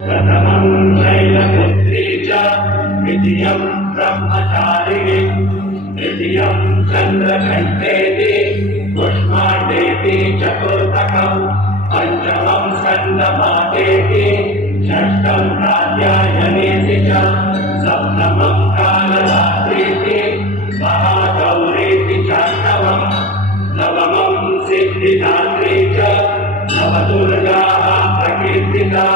प्रथमं शैलपुत्री च द्वितीयं ब्रह्मचारिणी तृतीयं चन्द्रघण्टेति पुष्माण्डेति चतुर्थकं पञ्चमं स्कन्दमातेति षष्ठं कात्यायनेति च सप्तमं कालरात्रीति महागौरीति चाष्टमं नवमं सिद्धिदात्री च नवदुर्गाः प्रकीर्तिता।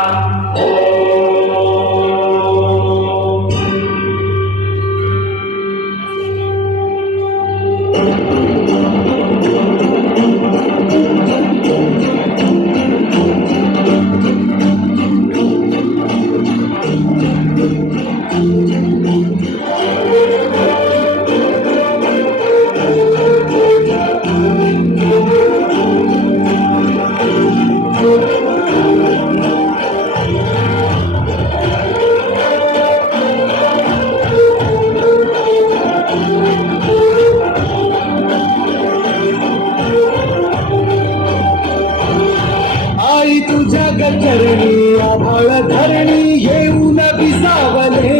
तुझ्या गचरणी आभाळ धरणी येऊन विसावले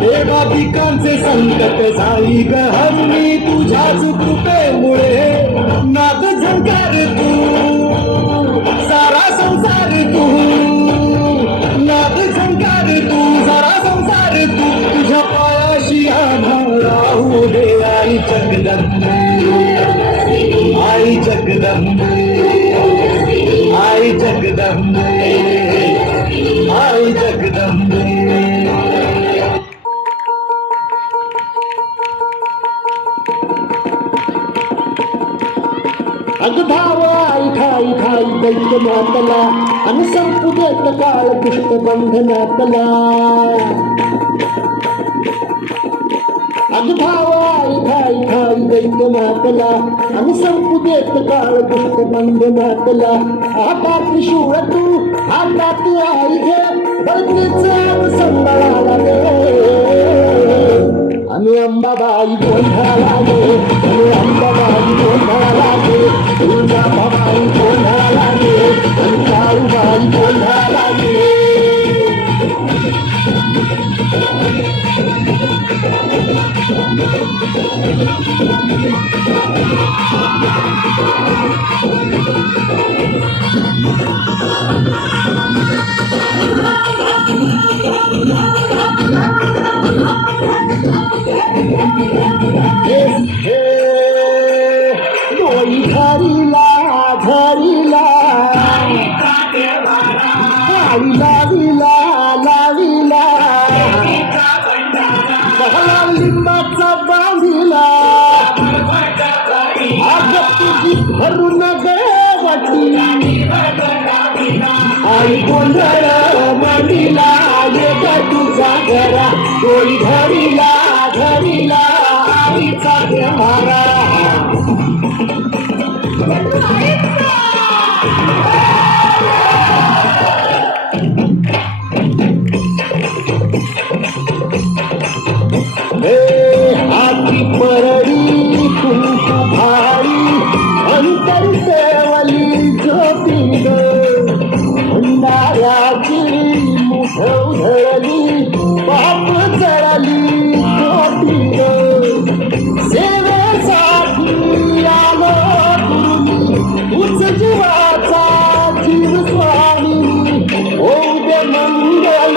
देवा पिकांचे संकट जाई गहरणी तुझ्याच कृपेमुळे नाद झंकार तू सारा संसार तू नाद झंकार तू सारा संसार तू तुझ्या पायाशी आम्हा राहू दे आई जगदंबे आई जगदंबे आई जगदंबे आई जगदंबे। अगधाव आई ठाई ठाई दैत्य मातला आणि संपू देत काळ दुष्ट बंधनातला अगधाव आई ठाई ठाई दैत्य मातला आणि संपू देत काळ दुष्ट बंधनातला आता त्रिशूळ तू आता तू आई घे बळतीचा संबळाला गे आणि अंबाबाई गोंधळाला गे आणि अंबाबाई गोंधळाला गे तुळजाबाई गोंधळाला गे आणि काळूबाई गोंधळाला गे। डोई घरीला घरीला लाविला लाविला लिंबाचा बांधिला आज तुझी भरून गवटी आई गोंधळ मांडीला ये तुझा घरा डोई घरीला घरीला आईचा देवारा। हाती परडी कुंकू भारी अंतर देवली ज्योतिंग भंडाऱ्याची मुठ उधळली बाप जळली ज्योतिंग सेवेसाठी आलो तुझ जीवाचा जीव स्वामी होऊ दे मंगल